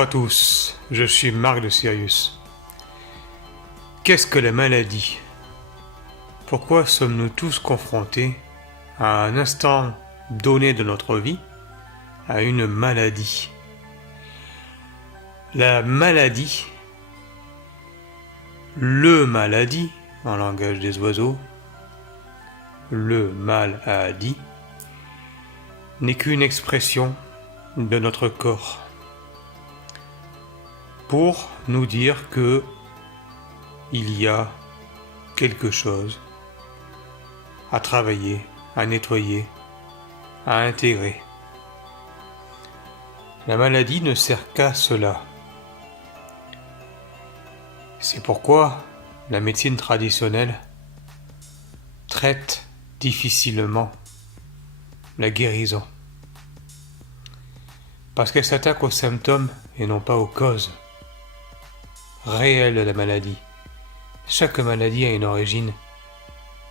Bonjour à tous, je suis Marc de Sirius. Qu'est-ce que la maladie? Pourquoi sommes-nous tous confrontés à un instant donné de notre vie à une maladie? La maladie, le maladie en langage des oiseaux, le mal a dit, n'est qu'une expression de notre corps pour nous dire que il y a quelque chose à travailler, à nettoyer, à intégrer. La maladie ne sert qu'à cela. C'est pourquoi la médecine traditionnelle traite difficilement la guérison. Parce qu'elle s'attaque aux symptômes et non pas aux causes réelles de la maladie. Chaque maladie a une origine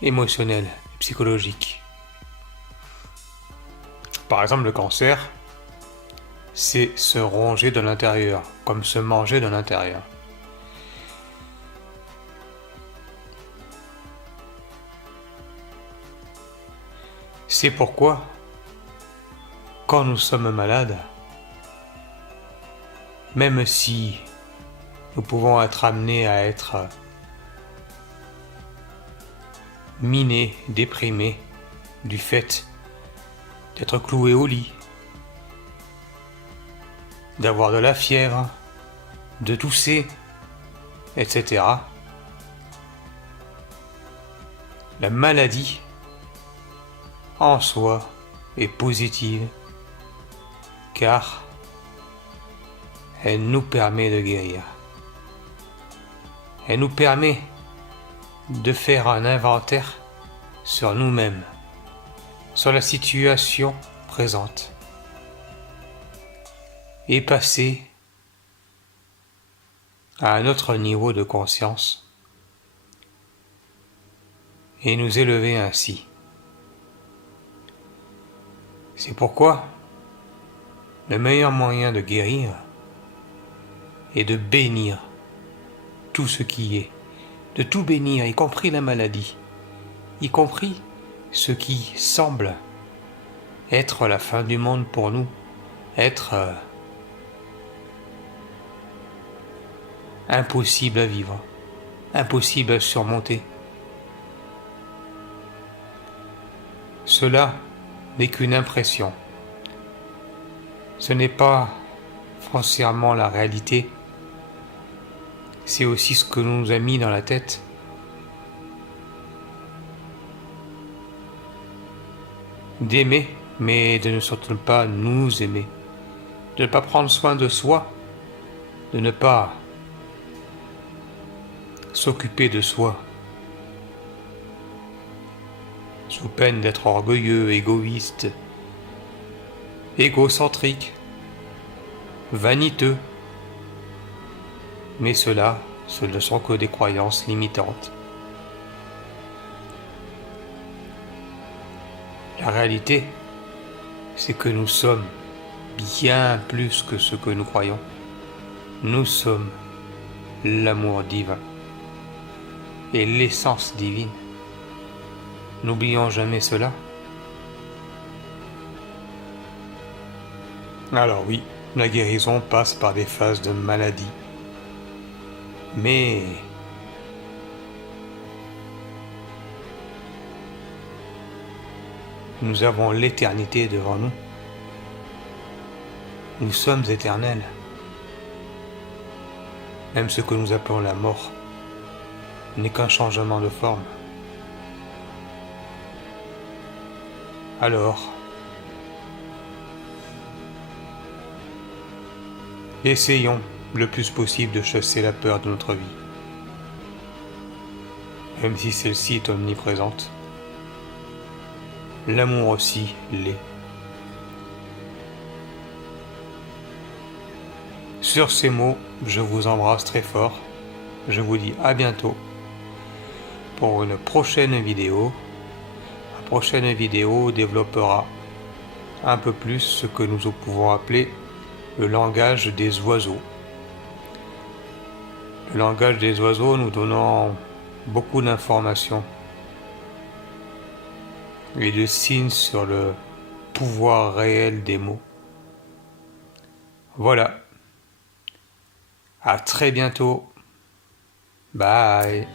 émotionnelle et psychologique. Par exemple, le cancer, c'est se ronger de l'intérieur, comme se manger de l'intérieur. C'est pourquoi, quand nous sommes malades, même si nous pouvons être amenés à être minés, déprimés, du fait d'être cloués au lit, d'avoir de la fièvre, de tousser, etc. La maladie en soi est positive car elle nous permet de guérir. Elle nous permet de faire un inventaire sur nous-mêmes, sur la situation présente et passer à un autre niveau de conscience et nous élever ainsi. C'est pourquoi le meilleur moyen de guérir est de bénir tout ce qui est, de tout bénir, y compris la maladie, y compris ce qui semble être la fin du monde pour nous, être impossible à vivre, impossible à surmonter. Cela n'est qu'une impression. Ce n'est pas foncièrement la réalité. C'est aussi ce que l'on nous a mis dans la tête. D'aimer, mais de ne surtout pas nous aimer. De ne pas prendre soin de soi. De ne pas s'occuper de soi. Sous peine d'être orgueilleux, égoïste, égocentrique, vaniteux. Mais cela, ce ne sont que des croyances limitantes. La réalité, c'est que nous sommes bien plus que ce que nous croyons. Nous sommes l'amour divin et l'essence divine. N'oublions jamais cela. Alors oui, la guérison passe par des phases de maladie. Mais nous avons l'éternité devant nous. Nous sommes éternels. Même ce que nous appelons la mort n'est qu'un changement de forme. Alors, essayons le plus possible de chasser la peur de notre vie, même si celle-ci est omniprésente. L'amour aussi l'est. Sur ces mots, je vous embrasse très fort. Je vous dis à bientôt pour une prochaine vidéo. La prochaine vidéo développera un peu plus ce que nous pouvons appeler le langage des oiseaux. Le langage des oiseaux nous donnant beaucoup d'informations et de signes sur le pouvoir réel des mots. Voilà. À très bientôt. Bye.